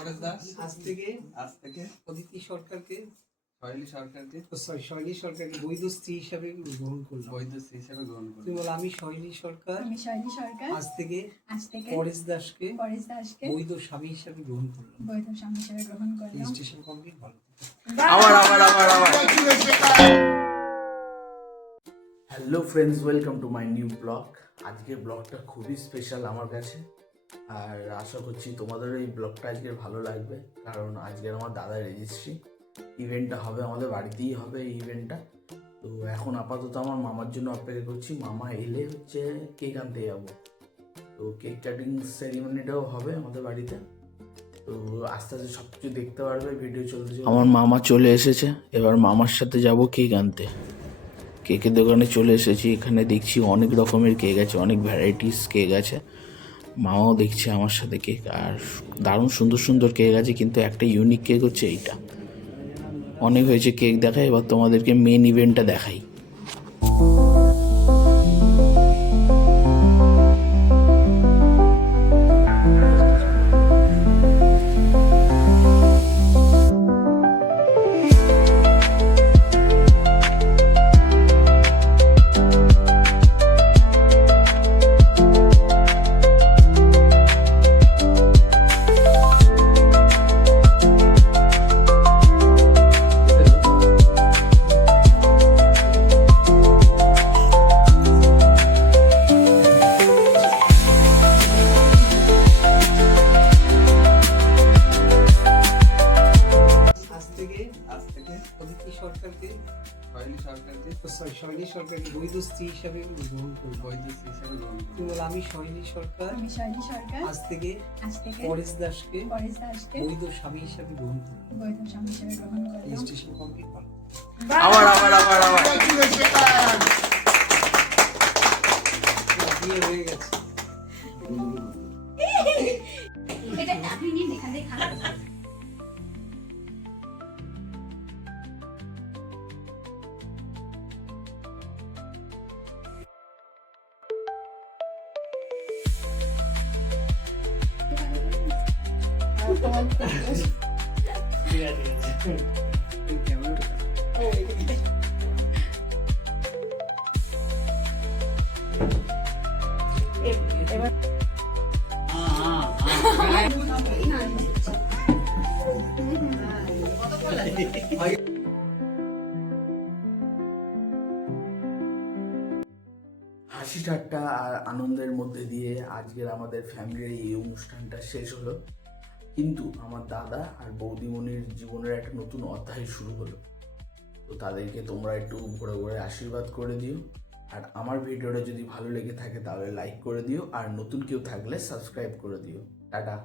পরেশ দাস আজ থেকে অদিতি সরকারকে শৈলী সরকারকে বৈধ স্ত্রী হিসাবে গ্রহণ করলাম। তুমি বলো, আমি শৈলী সরকার আজ থেকে পরেশ দাসকে বৈধ স্বামী হিসাবে গ্রহণ করলাম। Registration complete. ভালো hello friends, welcome to my new blog. আজকের ব্লগটা খুবই স্পেশাল আমার কাছে, আর আশা করছি তোমাদের এই ব্লগটা আজকে ভালো লাগবে। কারণ আজকের আমার দাদার রেজিস্ট্রি ইভেন্টটা হবে, আমাদের বাড়িতেই হবে এই ইভেন্টটা। তো এখন আপাতত আমার মামার জন্য অপেক্ষা করছি। মামা এলে হচ্ছে কেক আনতে যাবো। তো কেক কাটিং সেরিমনিটাও হবে আমাদের বাড়িতে। তো আস্তে আস্তে সব কিছু দেখতে পারবে, ভিডিও চলতে চলতে। আমার মামা চলে এসেছে, এবার মামার সাথে যাব কেক আনতে। কেকের দোকানে চলে এসেছি। এখানে দেখছি অনেক রকমের কেক আছে, অনেক ভ্যারাইটিস কেক আছে। মামাও দেখছে আমার সাথে কেক, আর দারুণ সুন্দর সুন্দর কেক আছে, কিন্তু একটা ইউনিক কেক হচ্ছে এইটা। অনেক হয়েছে কেক দেখা, এবার তোমাদেরকে মেন ইভেন্টটা দেখাই। আজ থেকে অদিতি সরকারকে শৈলী সরকারকে বৈধ স্ত্রী হিসাবে গ্রহণ করলাম। তুমি বলো, আমি শৈলী সরকার আজ থেকে পরেশ দাসকে বৈধ স্বামী হিসাবে গ্রহণ করলাম। Registration complete. ভালো বিয়ে হয়ে গেছে। হাসি ঠাট্টা আর আনন্দের মধ্যে দিয়ে আজকের আমাদের ফ্যামিলির এই অনুষ্ঠানটা শেষ হলো, কিন্তু আমার দাদা আর বৌদিমণির জীবনের একটা নতুন অধ্যায় শুরু হলো। তো তাদেরকে তোমরা একটু ঘুরে ঘুরে আশীর্বাদ করে দিও, আর আমার ভিডিওটা যদি ভালো লেগে থাকে তাহলে লাইক করে দিও, আর নতুন কেউ থাকলে সাবস্ক্রাইব করে দিও। টাটা।